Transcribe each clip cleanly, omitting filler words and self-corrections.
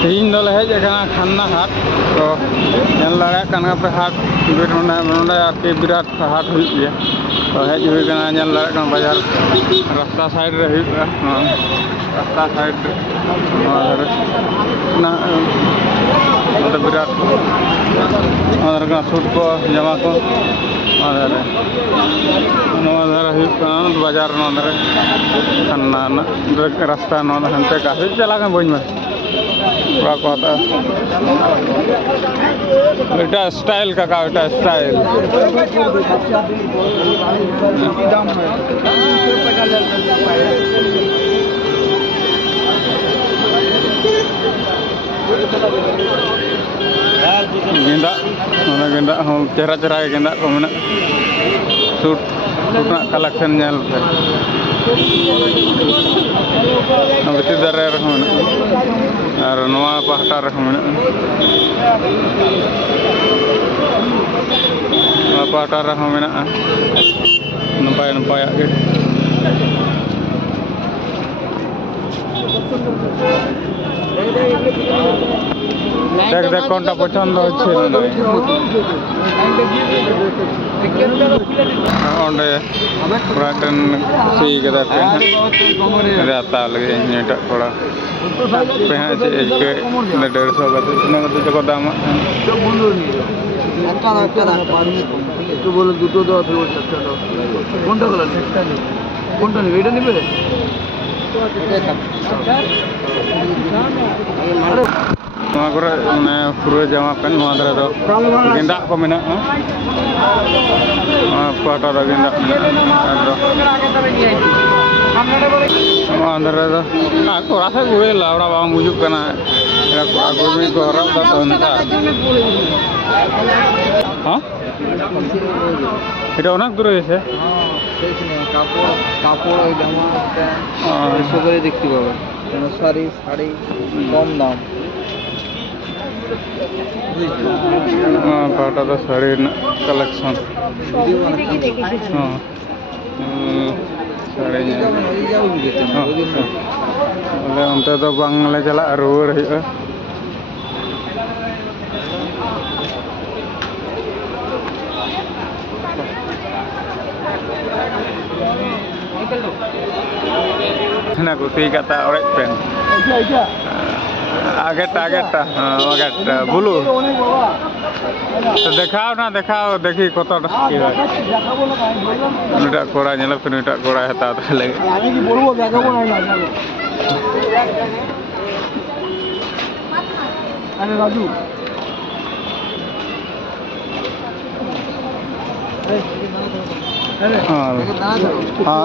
ᱛᱮᱦᱮᱧ ᱫᱚᱞᱮ ᱦᱮᱡ ᱟᱠᱟᱱᱟ ᱠᱷᱟᱱᱱᱟ ᱦᱟᱴ ᱛᱚ ᱧᱮᱞ ᱫᱟᱲᱮᱭᱟᱜ ᱠᱟᱱ ᱜᱮᱭᱟᱯᱮ ᱦᱟᱴ ᱱᱚᱰᱮ ᱟᱨᱠᱤ ᱵᱤᱨᱟᱴ ᱦᱟᱴ ᱦᱩᱭᱩᱜ ᱜᱮᱭᱟ ᱛᱚ ᱦᱮᱡ ᱦᱩᱭ ᱟᱠᱟᱱᱟ ᱧᱮल ᱫᱟᱲᱮᱭᱟᱜ ᱠᱟᱱᱟ ᱵᱟᱡᱟᱨ ᱨᱟᱥᱛᱟ ᱥᱟᱭᱤᱰ ᱨᱮ ᱦᱩᱭᱩᱜᱼᱟ ᱨᱟᱥᱛᱟ ᱥᱟᱭᱤᱰ ᱨᱮ ᱱᱚᱣᱟ ᱫᱷᱟᱨᱮ ᱱᱚᱰᱮ ᱵᱤᱨᱟᱴ ᱱᱚᱣᱟ ᱫᱷᱟᱨᱮ ᱠᱟᱱᱟ ᱥᱩᱴ ᱠᱚ ᱡᱟᱢᱟ ᱠᱚ ᱱᱚᱣᱟ ᱫᱷᱟᱨᱮ ᱦᱩᱭᱩᱜ ᱠᱟᱱᱟ ᱵᱟᱡᱟর ᱱᱚᱣᱟ ᱫᱷᱟᱨᱮ ᱠᱷᱟᱱᱱᱟ ᱨᱮᱱᱟᱜ ᱨᱟᱥᱛᱟ ᱱᱚᱣᱟ ᱫᱚ ᱦᱟᱱᱛᱮ ᱠᱟᱹᱡ ᱪᱟᱞᱟᱜ ᱠᱟᱱᱟ ᱵᱟᱹᱧ ᱢᱮ ᱠᱚᱲᱟ ᱠᱚ ᱦᱟᱛᱟᱣᱟ এটা স্টাইল কাকা এটা স্টাইল गेंदा ᱚᱱᱟ ᱜᱮᱸᱫᱟᱜ ᱦᱚᱸ ᱪᱮᱦᱨᱟ ᱪᱮᱦᱨᱟ ᱜᱮᱸᱫᱟᱜ ᱠᱚ ᱢᱮᱱᱟᱜᱼᱟ ᱥᱩᱴ ᱨᱮᱱᱟᱜ ᱠᱟᱞᱮᱠᱥᱚᱱ ᱧᱮᱞ ᱯᱮ ᱵᱷᱤᱛᱤᱨ ᱫᱷᱟᱨᱮ ᱨᱮᱦᱚᱸ ᱢᱮᱱᱟᱜᱼᱟ ᱟᱨ ᱱᱚᱣᱟ ᱯᱟᱦᱴᱟ ᱨᱮᱦᱚᱸ ᱢᱮᱱᱟᱜᱼᱟ ᱱᱚᱣᱟ ᱯᱟᱦᱴᱟ ᱨᱮᱦᱚᱸ ᱢᱮᱱᱟᱜᱼᱟ ᱱᱟᱯᱟᱭ ᱱᱟᱯᱟᱭᱟᱜ ᱜᱮ দেখ দেখ কোনটা পছন্দ হচ্ছে ᱚᱸᱰᱮ ᱠᱚᱲᱟ ᱴᱷᱮᱱ ᱥᱤ ᱠᱟᱫᱟ ᱯᱮ ᱦᱟᱛᱟᱣ ᱞᱟᱹᱜᱤᱫ ᱮᱴᱟᱜ ᱠᱚᱲᱟ ᱯᱮ ᱦᱟᱸᱜ ᱪᱮᱫ ᱟᱹᱭᱠᱟᱹᱣ 150 ᱠᱟᱛᱮ ᱛᱤᱱᱟᱹᱜ ᱠᱟᱛᱮ ᱪᱚᱠᱚ দামᱟ একটু বলে দুটো দাও অথবা চারটা দাও কোনটা কালার কোনটা নেবে এটা নেবে ᱱᱚᱣᱟ ᱠᱚᱨᱮ ᱢᱟᱱᱮ ᱯᱩᱨᱟᱹ ᱡᱟᱢᱟ ᱯᱮᱱᱴ ᱱᱚᱣᱟ ᱫᱷᱟᱨᱮ ᱫᱚ ᱜᱮᱸᱫᱟᱜ ᱠᱚ ᱢᱮᱱᱟᱜᱼᱟ ᱱᱚᱣᱟ ᱯᱟᱦᱴᱟ ᱫᱚ ᱜᱮᱸᱫᱟᱜ ᱢᱮᱱᱟᱜᱼᱟ ᱱᱚᱣᱟ ᱫᱷᱟᱨᱮ ᱫᱚ ᱠᱚᱲᱟ ᱥᱮᱫ ᱜᱩᱲᱟᱹ ᱞᱟᱣᱲᱟ ᱵᱟᱝ ᱵᱩᱡᱩᱜ ᱠᱟᱱᱟ ᱠᱚᱲᱟ ᱠᱩᱲᱢᱤ ᱠᱚ ᱦᱚᱨᱚᱜ ᱮᱫᱟ ᱛᱚ ᱱᱮᱛᱟর হ্যাঁ এটা অনেক দূরে গেছে কাপড় কাপড় জামা প্যান্ট এসব করে দেখতে পাবে শাড়ি শাড়ি কম দাম পাটা তো শাড়ি কালেকশন শাড়ি ᱵᱚᱞᱮ ᱚᱱᱛᱮ ᱫᱚ ᱵᱟᱝᱞᱮ ᱪᱟᱞᱟᱜᱼᱟ ᱨᱩᱣᱟᱹᱲ ᱦᱩᱭᱩᱜᱼᱟ না কুতি কাটা অরেক পেন আগেরটা আগেরটা আগেরটা ব্লু তো দেখাও না দেখাও দেখি কতটা কি হয় এটা কোড়া নিল ফির এটা কোড়া হাতাও তাহলে আমি কি বলবো দেখাবো না আরে রাজু हाँ हाँ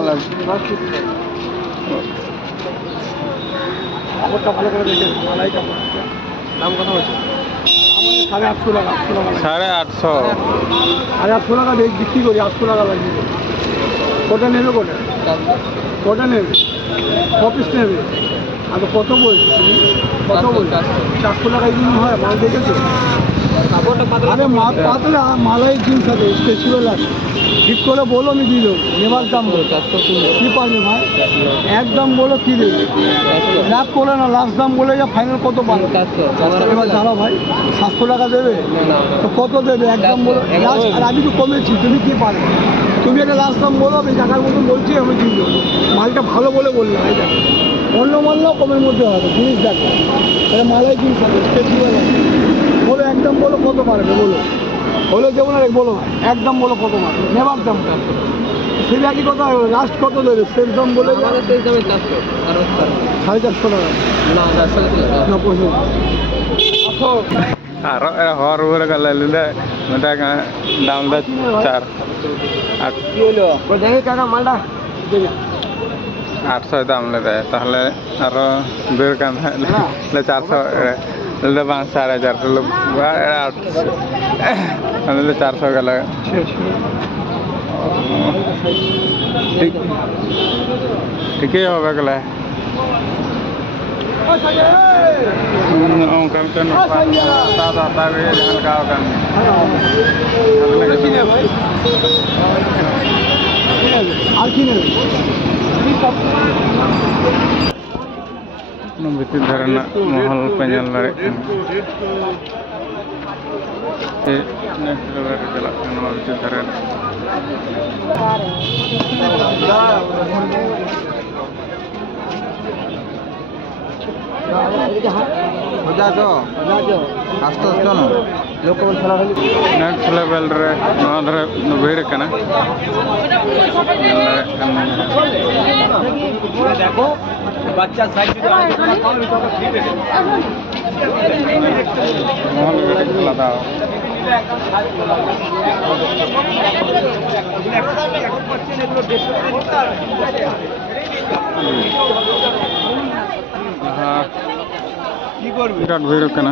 কাপড়টা ভালো করে দেখেন মালাই কাপড় দাম কত হচ্ছে আমাদের 850 টাকা 850 টাকা বিক্রি করি 800 টাকা লাগবে কোটা নেবে কোটা নেবে অফিস নেবে আর কত বলছি কত বলছি 400 টাকা ইউজ হয় মাল দেখেছো কাপড়টা পাতলা আরে পাতলা মালাই জিন্স আছে স্ট্রেচেবল আছে ঠিক করে বলো আমি দিয়ে দেবো নেবার দাম বলো 400 কী পারবে ভাই একদম বলো কী দেবে লাভ করে না লাস্ট দাম বলে যা ফাইনাল কত পারবে এবার দাঁড়াও ভাই 700 টাকা দেবে তো কত দেবে একদম বলো লাস্ট আর আমি তো কমেছি তুমি কী পারবে তুমি একটা লাস্ট দাম বলো আমি টাকার মতো বলছি আমি দিয়ে দেবো মালটা ভালো বলে বললাম ভাই দেখো অন্য মালও কমের মধ্যে হবে জিনিস দেখো তাহলে মালাই জিনিস হবে স্ট্রেচেবল আছে বলো একদম বলো কত পারবে বলো হলো দেবো না বলো একদম বলো কত পারবে নেবার দামটা সেই একই কথা লাস্ট কত দেবে শেষ দাম বলে শেষ দামে 400 টাকা না 400 আর হর উপরে গেলে এটা দাম দা 4 আর কি হলো দেখে কাকা মালটা 800 দাম লে দেয় তাহলে আরো বের কান তাহলে 400 ले 5,500 ले 400 गला ठीक ठीक ही होगा गला कम तो आता भी हल्का होगा ᱵᱷᱤᱛᱤᱨ ᱫᱷᱟᱨᱮ ᱨᱮᱱᱟᱜ ᱢᱚᱦᱚᱞ ᱯᱮ ᱧᱮᱞ ᱫᱟᱲᱮᱭᱟᱜ ᱠᱟᱱᱟ नेक्स्ट लेवल रे चला नवा भितर धरे आस्ते आस्ते नो लोकल चला नेक्स्ट लेवल रे नवा धरे भीड़ कना देखो बच्चा साइड मॉल रे चला था हाँ বিরাট ভিড় কেনা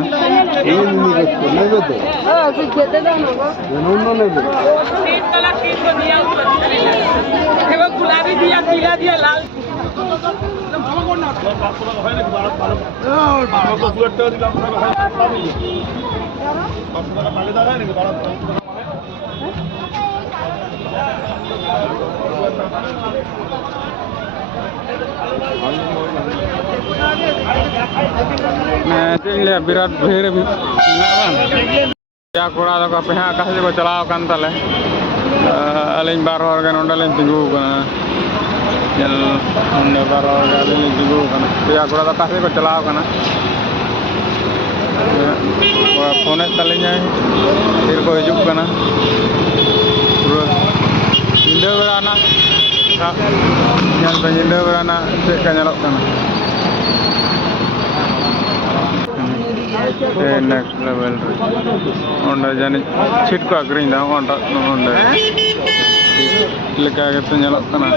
गुलाबी दिया पीला दिया लाल विराट भीड़ या कोड़ा दो पे हाँ कहा को चलाव कान तले अलिंग बार और गन उंडलिंग तिगु जल ने बार और अलिंग तिगु या कोड़ा दो कहा को चलाव काना फोन तलिंग फिर को हिजुग काना पूरा इंडो बेराना जल इंडो बेराना से का ñalok काना नेक्स्ट लेवल ओंडे जानी छिट को अग्रिंग दा ओंडा ओंडे लेका के तो ñalok kana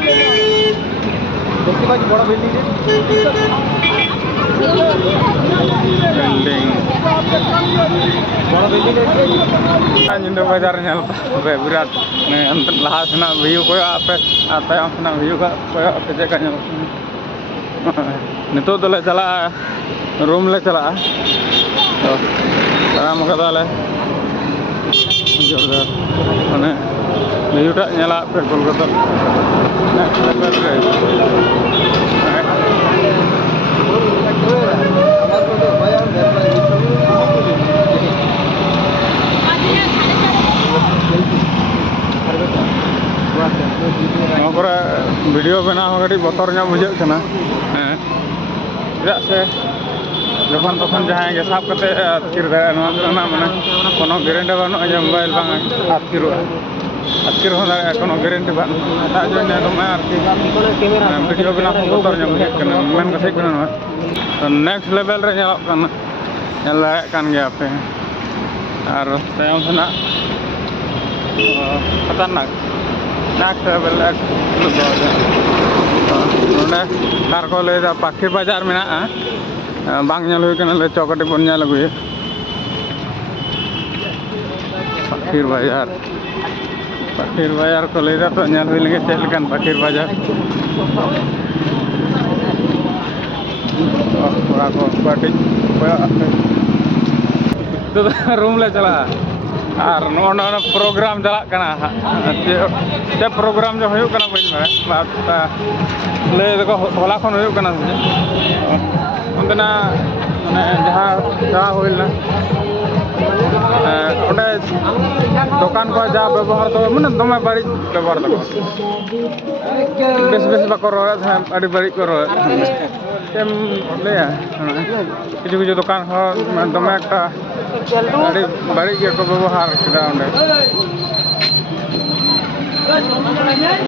बिल्डिंग निंदो बाजार ñal बे विराट ने अंत लहा सना व्यू को आपे तायम सना व्यू का पे जे का ñalok नितो दले चला रूम ले चला तो काम कदाले जोरदार माने व्यूटा ñala पे कोलकाता नेक्स्ट लेवल रे वीडियो बना कटी बतर बुझे से जखन तखन जहाँ के साब करते आतकिर दाड़ा माने कोनो गारंटी बानुआ जे मोबाइल बांग आतकिर हो दाड़ा कोनो गारंटी बानुआ वीडियो बना बतर बुझे मेन कसे नेक्स्ट लेवल रे ñalok kana ñal daड़े कान गया पे और तायम सेना खतरनाक नेक्स्ट लेवल नोडे कार को ले पाखिर बाजार में बांग ñal हुई कना ले चौकटी बन ñal अगुए पाखिर बाजार को ले तो ñal हुई लेंगे चल कान पाखिर बाजार थोड़ा को पार्टी तो रूम ले चला और नो प्रोग्राम चला कना चे प्रोग्राम जो हुई कना बइन बात ले देखो होला खन हुई कना उनना माने जहाँ जहाँ हुईना ओंडे दुकान को जा व्यवहार तो माने दमे बाड़ी व्यवहार तक बेस बेस बाको रोए अड़ी बाड़ी को रोए केम लेया किछु किछु दुकान हो दमे एकटा अड़ी बाड़ी के को व्यवहार किदा ओंडे